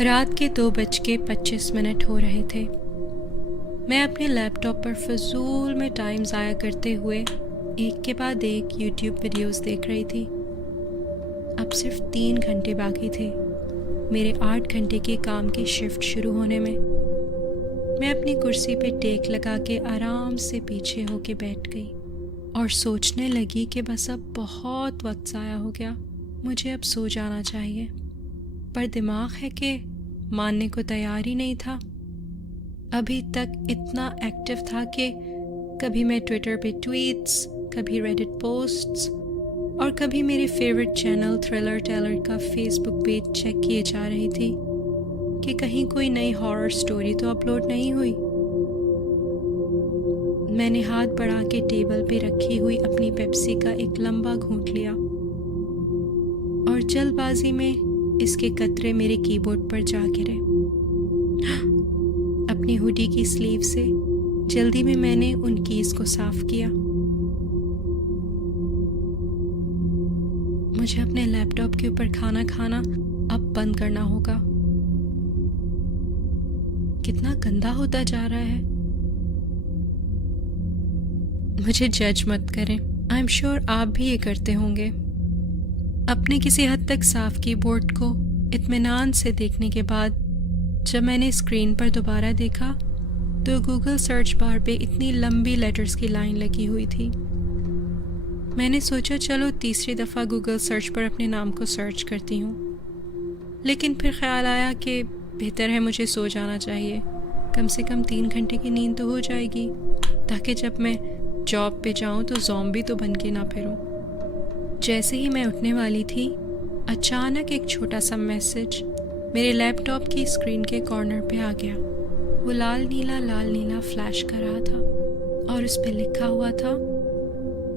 रात के 2:25 हो रहे थे। मैं अपने लैपटॉप पर फजूल में टाइम ज़ाया करते हुए एक के बाद एक यूट्यूब वीडियोस देख रही थी। अब सिर्फ 3 घंटे बाकी थे मेरे 8 घंटे के काम की शिफ्ट शुरू होने में। मैं अपनी कुर्सी पे टेक लगा के आराम से पीछे होके बैठ गई और सोचने लगी कि बस अब बहुत वक्त ज़ाया हो गया, मुझे अब सो जाना चाहिए। पर दिमाग है कि मानने को तैयार ही नहीं था। अभी तक इतना एक्टिव था कि कभी मैं ट्विटर पे ट्वीट्स, कभी रेडिट पोस्ट्स और कभी मेरे फेवरेट चैनल थ्रिलर टेलर का फेसबुक पेज चेक किए जा रही थी कि कहीं कोई नई हॉरर स्टोरी तो अपलोड नहीं हुई। मैंने हाथ बढ़ा के टेबल पे रखी हुई अपनी पेप्सी का एक लंबा घूंट लिया और जल्दबाजी में इसके कतरे मेरे कीबोर्ड पर जा गिरे। अपनी हुडी की स्लीव से जल्दी में मैंने उन कीज को साफ किया। मुझे अपने लैपटॉप के ऊपर खाना खाना अब बंद करना होगा। कितना गंदा होता जा रहा है। मुझे जज मत करें, आई एम श्योर आप भी ये करते होंगे। अपने किसी हद तक साफ कीबोर्ड को इत्मीनान से देखने के बाद जब मैंने स्क्रीन पर दोबारा देखा तो गूगल सर्च बार पे इतनी लंबी लेटर्स की लाइन लगी हुई थी। मैंने सोचा चलो तीसरी दफ़ा गूगल सर्च पर अपने नाम को सर्च करती हूँ, लेकिन फिर ख्याल आया कि बेहतर है मुझे सो जाना चाहिए। कम से कम 3 घंटे की नींद तो हो जाएगी, ताकि जब मैं जॉब पे जाऊँ तो ज़ॉम्बी तो बन के ना फिरूँ। जैसे ही मैं उठने वाली थी, अचानक एक छोटा सा मैसेज मेरे लैपटॉप की स्क्रीन के कॉर्नर पे आ गया। वो लाल नीला फ्लैश कर रहा था और उस पे लिखा हुआ था,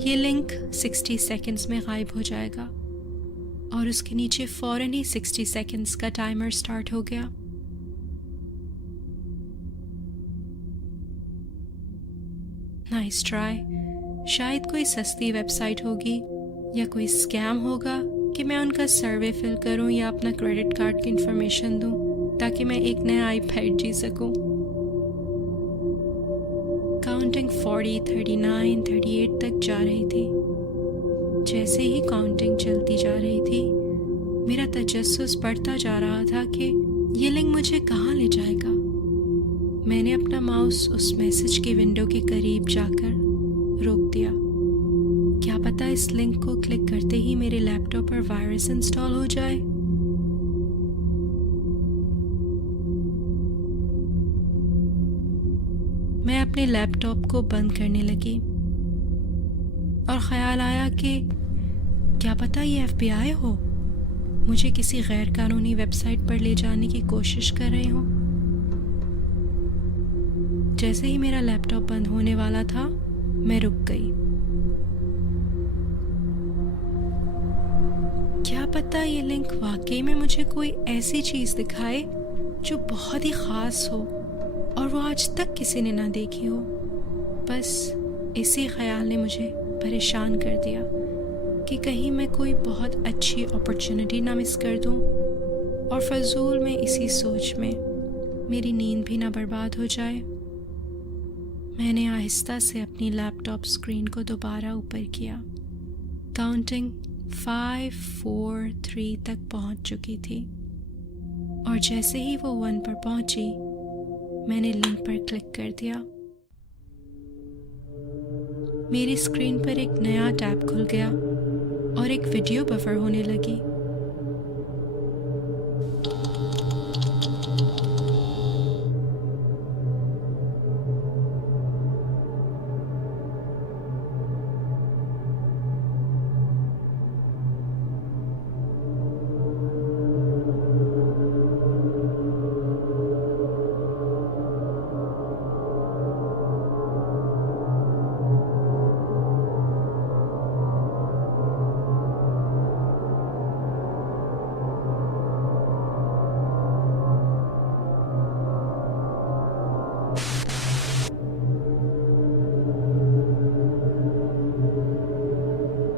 ये लिंक 60 सेकंड्स में गायब हो जाएगा। और उसके नीचे फ़ौरन ही 60 सेकंड्स का टाइमर स्टार्ट हो गया। Nice try. शायद कोई सस्ती वेबसाइट होगी या कोई स्कैम होगा कि मैं उनका सर्वे फिल करूं या अपना क्रेडिट कार्ड की इंफॉर्मेशन दूं ताकि मैं एक नया आईपैड जी सकूं। काउंटिंग 40, 39, 38 तक जा रही थी। जैसे ही काउंटिंग चलती जा रही थी, मेरा तजस्सुस बढ़ता जा रहा था कि ये लिंक मुझे कहाँ ले जाएगा। मैंने अपना माउस उस मैसेज की विंडो के करीब जाकर रोक दिया। क्या पता इस लिंक को क्लिक करते ही मेरे लैपटॉप पर वायरस इंस्टॉल हो जाए। मैं अपने लैपटॉप को बंद करने लगी और ख्याल आया कि क्या पता ये FBI हो, मुझे किसी गैर कानूनी वेबसाइट पर ले जाने की कोशिश कर रहे हो। जैसे ही मेरा लैपटॉप बंद होने वाला था, मैं रुक गई। क्या पता ये लिंक वाकई में मुझे कोई ऐसी चीज़ दिखाए जो बहुत ही ख़ास हो और वो आज तक किसी ने ना देखी हो। बस इसी ख्याल ने मुझे परेशान कर दिया कि कहीं मैं कोई बहुत अच्छी अपॉर्चुनिटी ना मिस कर दूं और फजूल में इसी सोच में मेरी नींद भी ना बर्बाद हो जाए। मैंने आहिस्ता से अपनी लैपटॉप स्क्रीन को दोबारा ऊपर किया। काउंटिंग 5, 4, 3 तक पहुंच चुकी थी और जैसे ही वो 1 पर पहुंची, मैंने लिंक पर क्लिक कर दिया। मेरी स्क्रीन पर एक नया टैब खुल गया और एक वीडियो बफर होने लगी।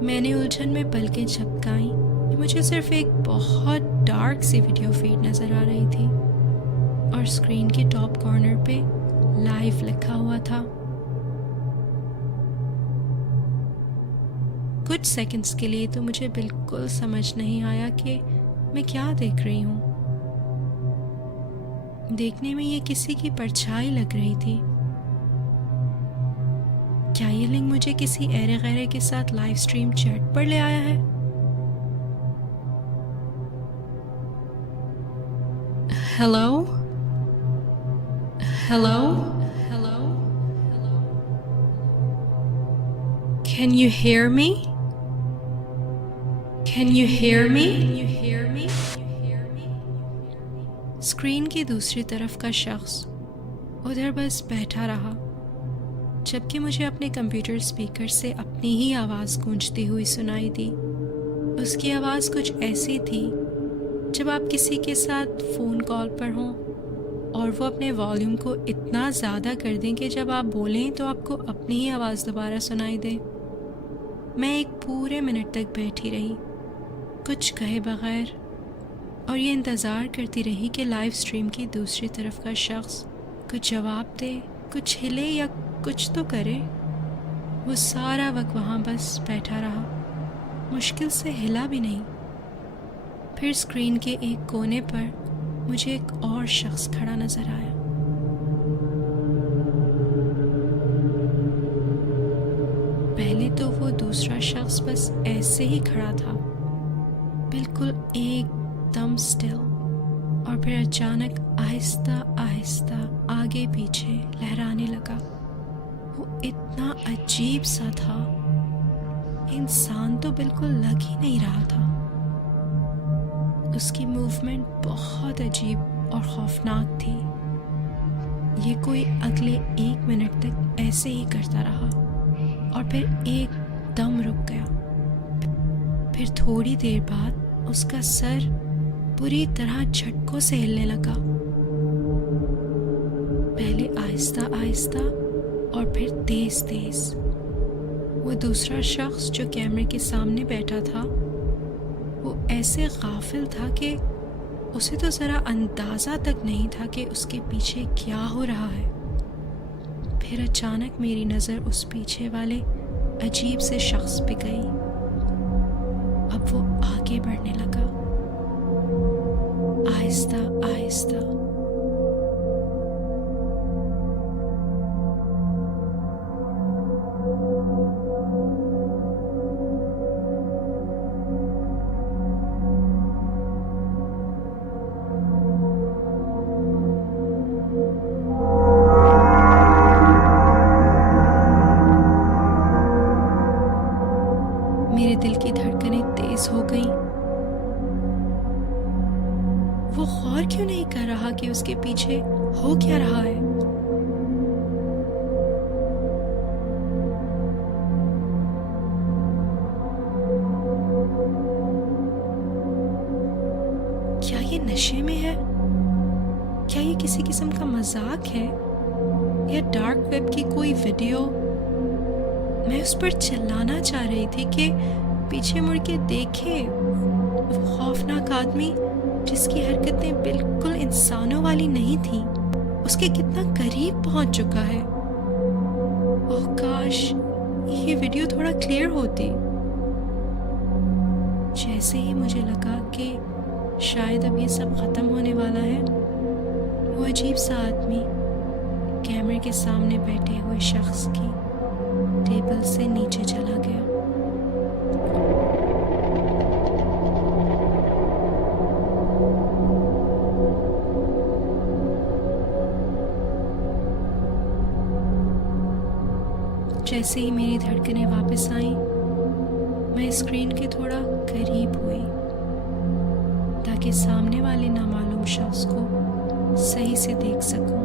मैंने उलझन में पलकें झपकाईं कि मुझे सिर्फ एक बहुत डार्क सी वीडियो फीड नज़र आ रही थी और स्क्रीन के टॉप कॉर्नर पे लाइव लिखा हुआ था। कुछ सेकंड्स के लिए तो मुझे बिल्कुल समझ नहीं आया कि मैं क्या देख रही हूँ। देखने में ये किसी की परछाई लग रही थी। क्या ये लिंक मुझे किसी ऐरे गैरे के साथ लाइव स्ट्रीम चैट पर ले आया है? Hello hello hello can you hear me? Can you hear me? Screen की दूसरी तरफ का शख्स उधर बस बैठा रहा, जबकि मुझे अपने कंप्यूटर स्पीकर से अपनी ही आवाज़ गूंजती हुई सुनाई दी। उसकी आवाज़ कुछ ऐसी थी जब आप किसी के साथ फ़ोन कॉल पर हों और वो अपने वॉल्यूम को इतना ज़्यादा कर दें कि जब आप बोलें तो आपको अपनी ही आवाज़ दोबारा सुनाई दे। मैं एक पूरे मिनट तक बैठी रही, कुछ कहे बगैर, और ये इंतज़ार करती रही कि लाइव स्ट्रीम की दूसरी तरफ का शख्स कुछ जवाब दे, कुछ हिले या कुछ तो करे। वो सारा वक्त वहाँ बस बैठा रहा, मुश्किल से हिला भी नहीं। फिर स्क्रीन के एक कोने पर मुझे एक और शख्स खड़ा नज़र आया। पहले तो वो दूसरा शख्स बस ऐसे ही खड़ा था, बिल्कुल एकदम स्टिल, और फिर अचानक आहिस्ता आहिस्ता आगे पीछे लहराने लगा। वो इतना अजीब सा था, इंसान तो बिल्कुल लग ही नहीं रहा था। उसकी मूवमेंट बहुत अजीब और खौफनाक थी। ये कोई अगले 1 मिनट तक ऐसे ही करता रहा और फिर एकदम रुक गया। फिर थोड़ी देर बाद उसका सर बुरी तरह झटकों से हिलने लगा, पहले आहिस्ता आहिस्ता और फिर तेज तेज। वो दूसरा शख्स जो कैमरे के सामने बैठा था, वो ऐसे गाफिल था कि उसे तो ज़रा अंदाज़ा तक नहीं था कि उसके पीछे क्या हो रहा है। फिर अचानक मेरी नज़र उस पीछे वाले अजीब से शख्स पे गई। अब वो आगे बढ़ने लगा, आहिस्ता आहिस्ता। मेरे दिल की धड़कनें तेज हो गईं। वो गौर क्यों नहीं कर रहा कि उसके पीछे हो क्या रहा है? क्या ये नशे में है? क्या ये किसी किस्म का मजाक है या डार्क वेब की कोई वीडियो? मैं उस पर चिल्लाना चाह रही थी कि पीछे मुड़ के देखे वो खौफनाक आदमी जिसकी हरकतें बिल्कुल इंसानों वाली नहीं थी, उसके कितना करीब पहुंच चुका है। ओह काश ये वीडियो थोड़ा क्लियर होती। जैसे ही मुझे लगा कि शायद अब ये सब ख़त्म होने वाला है, वो अजीब सा आदमी कैमरे के सामने बैठे हुए शख्स की टेबल से नीचे चला गया। जैसे ही मेरी धड़कनें वापस आईं, मैं स्क्रीन के थोड़ा करीब हुई ताकि सामने वाले नामालूम शख्स को सही से देख सकूं।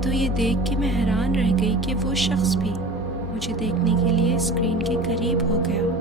तो ये देख के मैं हैरान रह गई कि वो शख्स भी मुझे देखने के लिए स्क्रीन के करीब हो गया।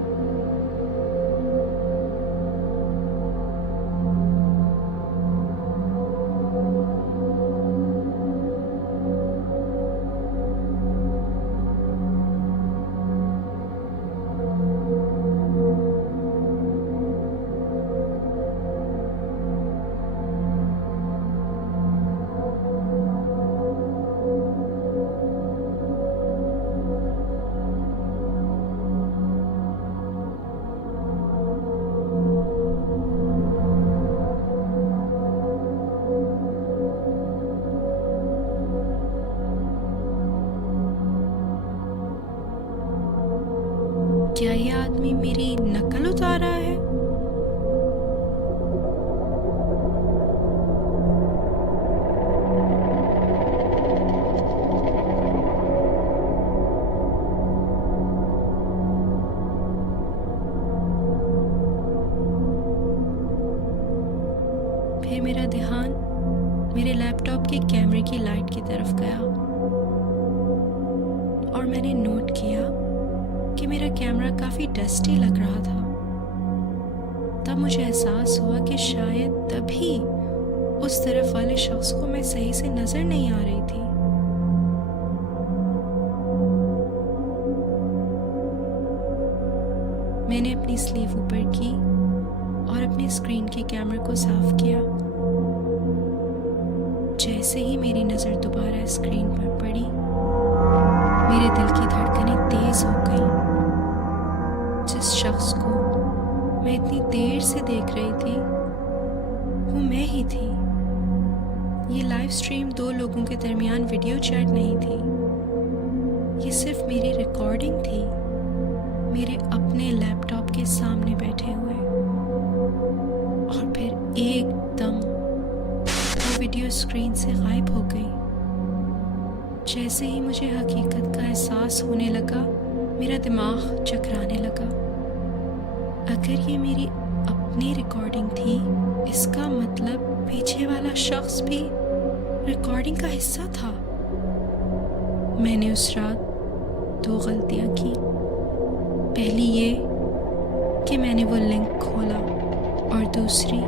क्या ये आदमी मेरी नकल उतार रहा है? फिर मेरा ध्यान मेरे लैपटॉप के कैमरे की लाइट की तरफ गया और मैंने नोट किया कि मेरा कैमरा काफ़ी डस्टी लग रहा था। तब मुझे एहसास हुआ कि शायद तभी उस तरफ वाले शख्स को मैं सही से नज़र नहीं आ रही थी। मैंने अपनी स्लीव ऊपर की और अपनी स्क्रीन के कैमरे को साफ किया। जैसे ही मेरी नज़र दोबारा स्क्रीन पर पड़ी, मेरे दिल की धड़कनें तेज हो गईं। जिस शख्स को मैं इतनी देर से देख रही थी वो मैं ही थी। ये लाइव स्ट्रीम 2 लोगों के दरमियान वीडियो चैट नहीं थी, ये सिर्फ मेरी रिकॉर्डिंग थी, मेरे अपने लैपटॉप के सामने बैठे हुए। और फिर एकदम वो वीडियो स्क्रीन से गायब हो गई। जैसे ही मुझे हकीकत का एहसास होने लगा, मेरा दिमाग चकराने लगा। अगर ये मेरी अपनी रिकॉर्डिंग थी, इसका मतलब पीछे वाला शख्स भी रिकॉर्डिंग का हिस्सा था। मैंने उस रात 2 गलतियां की। पहली ये कि मैंने वो लिंक खोला और दूसरी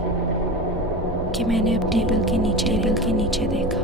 कि मैंने अब टेबल के नीचे देखा।